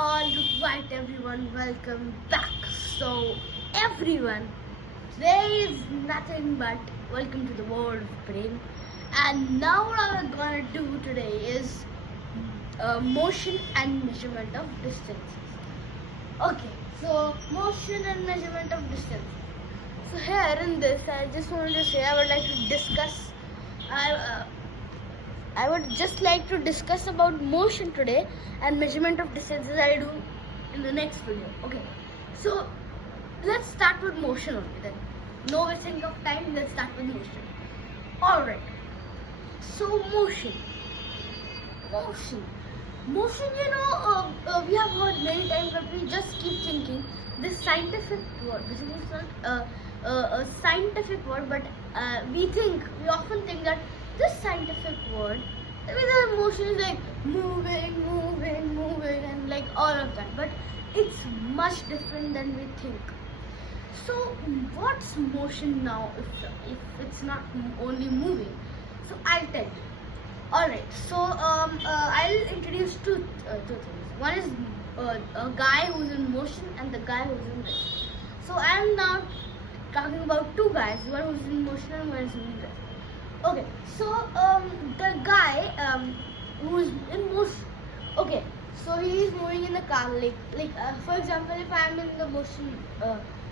All right, everyone, welcome back. So, everyone, today is nothing but welcome to the world of brain. And now, what I'm gonna do today is motion and measurement of distances. Okay, so motion and measurement of distance. So, here in this, I just wanted to say I would like to discuss. I would just like to discuss about motion today and measurement of distances I'll do in the next video. Okay, so let's start with motion only then. No wasting of time, let's start with motion. Alright, so motion, we have heard many times, but we just keep thinking this scientific word. This is not a scientific word, but we often think that this scientific word, the motion is like moving, and like all of that, but it's much different than we think. So, what's motion now if it's not only moving? So, I'll tell you. Alright, so I'll introduce two things. One is a guy who's in motion and the guy who's in rest. So, I'm now talking about two guys, one who's in motion and one who's in rest. Okay, so the guy who's in motion. Okay, so he is moving in the car. Like for example, if I'm in the motion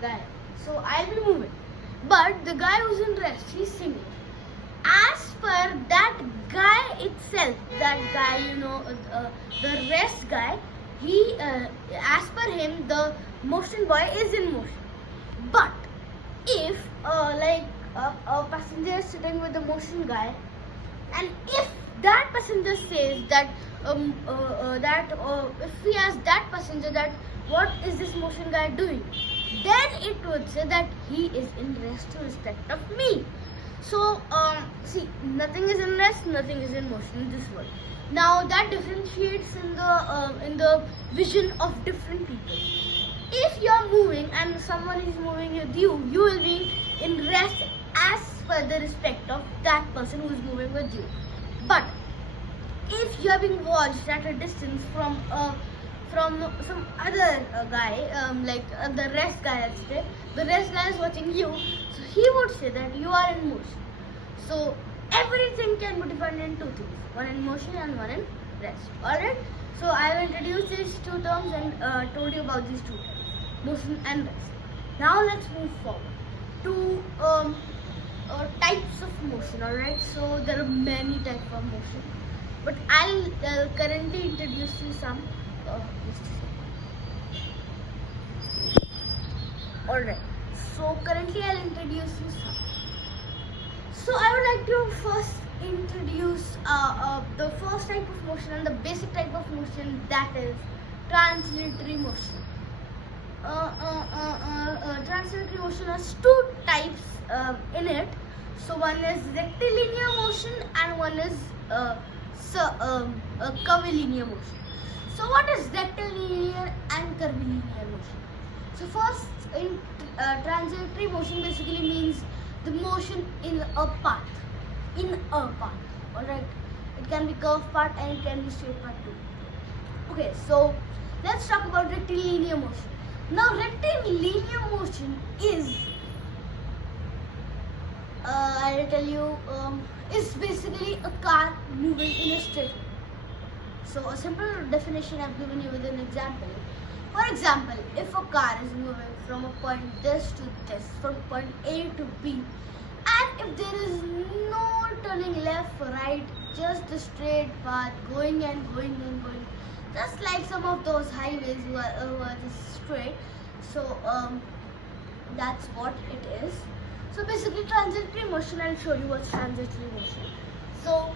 guy, so I'll be moving. But the guy who's in rest, he's singing. As per that guy itself, that guy, the rest guy, he as per him, the motion boy is in motion. But if a passenger is sitting with the motion guy, and if that passenger says that if we ask that passenger that what is this motion guy doing, then it would say that he is in rest to respect of me. So see, nothing is in rest, nothing is in motion in this world. Now that differentiates in the vision of different people. If you are moving and someone is moving with you, you will be in rest as per the respect of that person who is moving with you. But if you are being watched at a distance from some other guy, like the rest guy, let's say, the rest guy is watching you, so he would say that you are in motion. So everything can be divided in two things, one in motion and one in rest. Alright, so I have introduced these two terms and told you about these two terms, motion and rest. Now let's move forward to types of motion. Alright, so there are many types of motion, but I'll currently introduce you some. Alright, so currently I'll introduce you some. So I would like to first introduce the first type of motion and the basic type of motion, that is translatory motion. Translatory motion has two types in it. So one is rectilinear motion and one is curvilinear motion. So what is rectilinear and curvilinear motion? So first, in translatory motion basically means the motion in a path. Alright, it can be curved path and it can be straight path too. Okay, so let's talk about rectilinear motion. Now rectilinear motion is I'll tell you, is basically a car moving in a straight line. So a simple definition I've given you with an example. For example, if a car is moving from a point this to this, from point A to B, and if there is no turning left or right, just a straight path going and going, just like some of those highways who are just straight. So that's what it is. So basically transitory motion, I'll show you what's transitory motion. So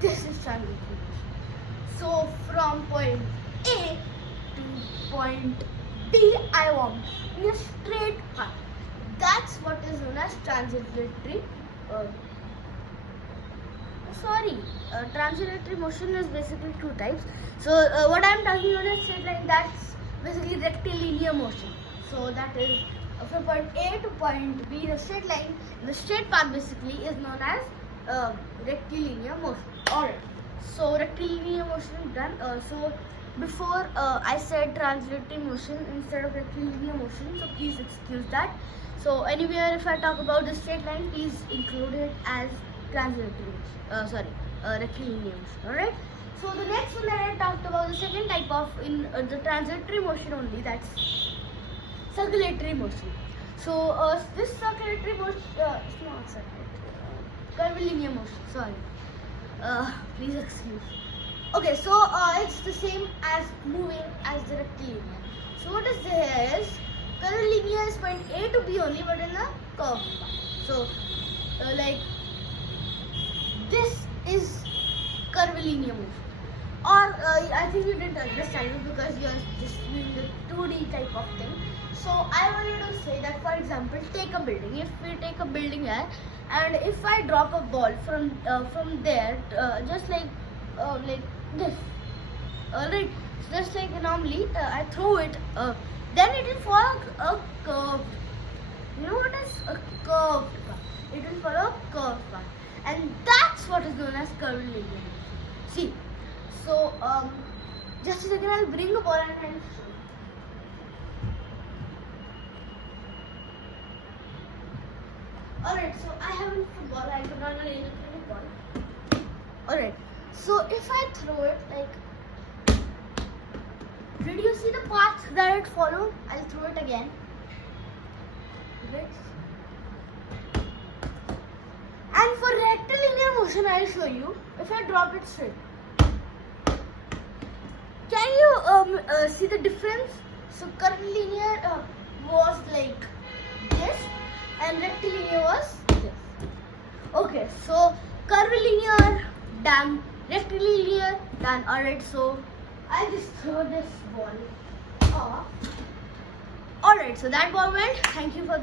this is transitory motion. So from point A to point B, I want in a straight path. That's what is known as transitory. Translatory motion is basically two types. So what I'm talking about is straight line. That's basically rectilinear motion. So that is from point A to point B in a straight line. The straight path basically is known as rectilinear motion. Alright. So rectilinear motion is done. So before I said translatory motion instead of rectilinear motion, so please excuse that. So anywhere if I talk about the straight line, please include it as translatory motion. Rectilinear motion. Alright. So the next one that I talked about, the second type of in the translatory motion only, that's circulatory motion. So this circulatory motion, it's not circulatory, curvilinear motion. Sorry. Please excuse. Okay, so it's the same as moving as the rectilinear. So what is there is curvilinear is point A to B only, but in a curved path. So like this is curvilinear motion. Or I think you didn't understand it because you are just doing the 2D type of thing. So I wanted to say that, for example, take a building. If we take a building here, and if I drop a ball from there, just like this, alright, just like normally I throw it, then it will follow a curved. You know what is a curved path? It will follow a curved path, and that's what is known as curvilinear. See, so just a second, I'll bring a ball and I'll show you. Alright, so I have a football, I could not arrange a ball. Alright, so if I throw it like, did you see the path that it followed? I'll throw it again. Right. And for rectilinear motion, I'll show you. If I drop it straight, can you see the difference? So curvilinear was like this, and rectilinear was this. Okay, so curvilinear done, rectilinear done. Alright, so I'll just throw this ball off. Alright, so that ball went. Thank you ball.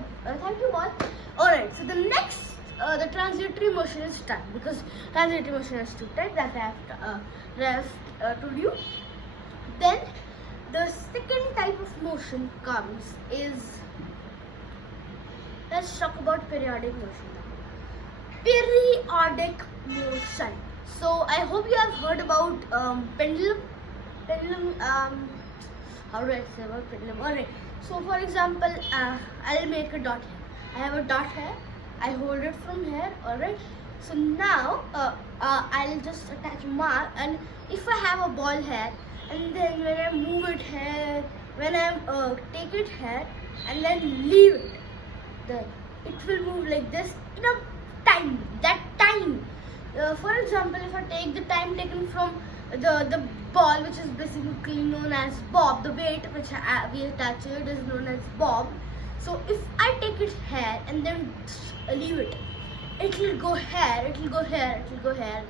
Alright, so the next the translatory motion is done, because translatory motion is two types that I have told you. Then the second type of motion comes is, let's talk about periodic motion. Periodic motion. So I hope you have heard about pendulum. How do I say about pendulum? Alright. So for example, I'll make a dot here. I have a dot here. I hold it from here. Alright. So now I'll just attach a mark, and if I have a ball here, and then when I move it here, when I take it here, and then leave it there, it will move like this in a time. That time. For example, if I take the time taken from the ball, which is basically known as bob, the weight which we attach it is known as bob. So if I take it here and then leave it, it will go here, it will go here, it will go here.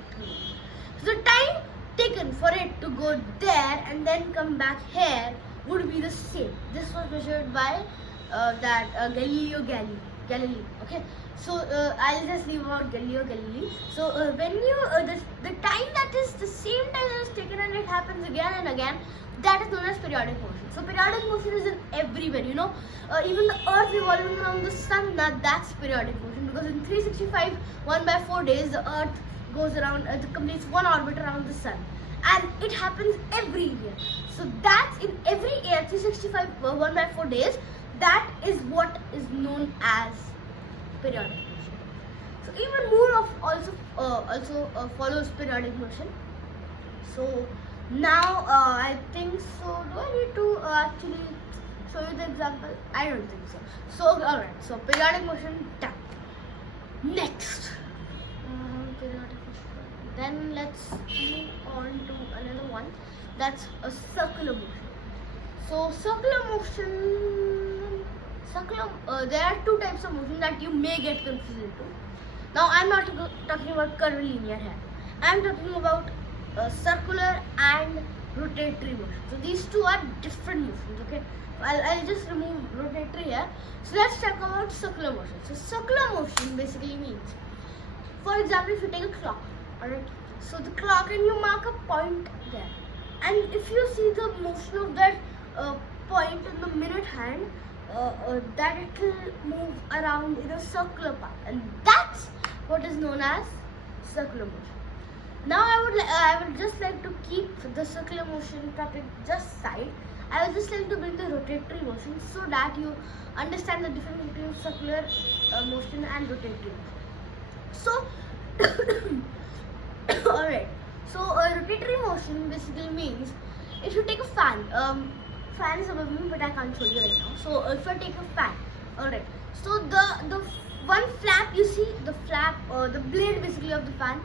So the time taken for it to go there and then come back here would be the same. This was measured by Galileo Galilei. Okay, so I'll just leave out Galileo Galilei. So when you the time that is the same time that is taken and it happens again and again, that is known as periodic motion. So periodic motion is in everywhere. You know, even the Earth revolving around the sun, that's periodic motion, because in 365 1/4 days the Earth goes around, completes one orbit around the sun, and it happens every year. So that's in every year, 365 1/4 days. That is what is known as periodic motion. So even Moore also follows periodic motion. So now I think so. Do I need to actually show you the example? I don't think so. So alright. So periodic motion done. Next, periodic motion. Then let's move on to another one. That's a circular motion. So circular motion. There are two types of motion that you may get confused into. Now I'm not talking about curvilinear here. I'm talking about circular and rotatory motion. So these two are different motions. Okay, I'll just remove rotatory here. So let's talk about circular motion. So circular motion basically means, for example, if you take a clock, alright. So the clock, and you mark a point there, and if you see the motion of that point in the minute hand, that it will move around in a circular path, and that's what is known as circular motion. Now I would just like to keep the circular motion topic just side. I would just like to bring the rotatory motion so that you understand the difference between circular motion and rotatory motion. So, alright. So rotatory motion basically means if you take a fan. Fan is above me, but I can't show you right now. So if I take a fan, alright. So the one flap, you see the flap, the blade basically of the fan.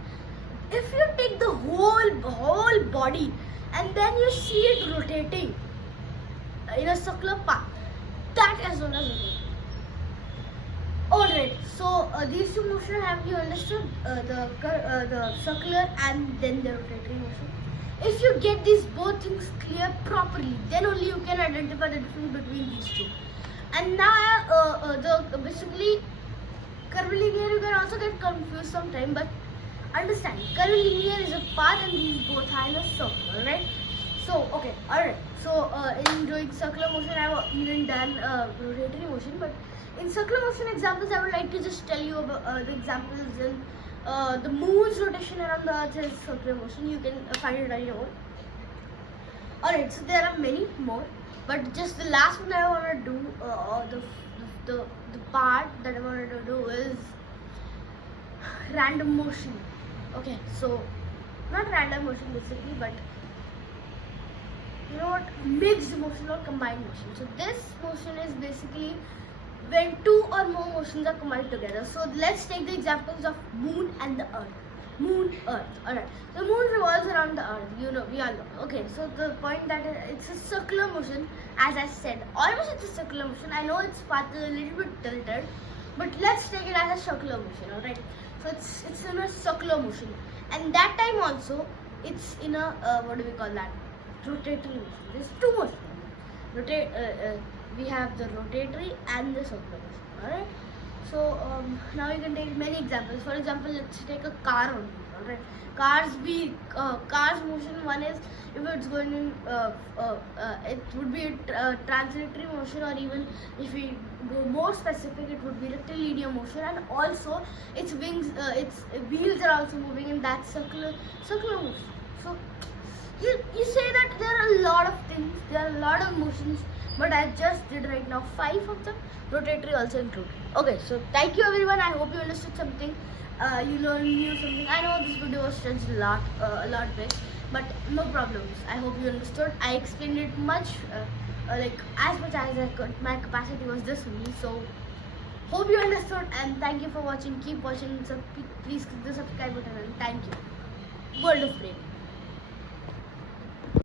If you take the whole body and then you see it rotating in a circular path, that is known as rotation. Alright, so these two motions have you understood, the circular and then the rotatory motion. If you get these both things clear properly, then only you can identify the difference between these two. And now the basically curvilinear you can also get confused sometimes, but understand, curvilinear is a path and these both are in a circle, right? So okay, alright. So in doing circular motion, I have even done rotatory motion, but in circular motion examples, I would like to just tell you about the examples in the moon's rotation around the earth is circular motion. You can find it on your own. Alright, so there are many more, but just the last one I want to do, the part that I want to do is random motion. Okay, so not random motion basically, but you know what, mixed motion or combined motion. So this motion is basically when two or more motions are combined together. So let's take the examples of moon and the earth. Moon, earth. Alright. The moon revolves around the earth. You know, we all know. Okay, so the point that it's a circular motion, as I said. Almost it's a circular motion. I know its path is a little bit tilted, but let's take it as a circular motion. Alright. So it's in a circular motion. And that time also it's in a what do we call that? Rotatory motion. There's two motions. We have the rotatory and the circular motion. Alright. So now you can take many examples. For example, let's take a car only. Alright. Cars motion, one is if it's going in it would be a translatory motion, or even if we go more specific, it would be rectilinear motion, and also its wings, its wheels are also moving in that circular motion. So you say that there are a lot of things, there are a lot of motions, but I just did right now 5 of them, rotatory also included. Okay, so thank you everyone. I hope you understood something. You knew something. I know this video was stretched a lot big, but no problems. I hope you understood. I explained it much, like as much as I could. My capacity was this only. So hope you understood, and thank you for watching. Keep watching. So please click the subscribe button, and thank you. World of Brain.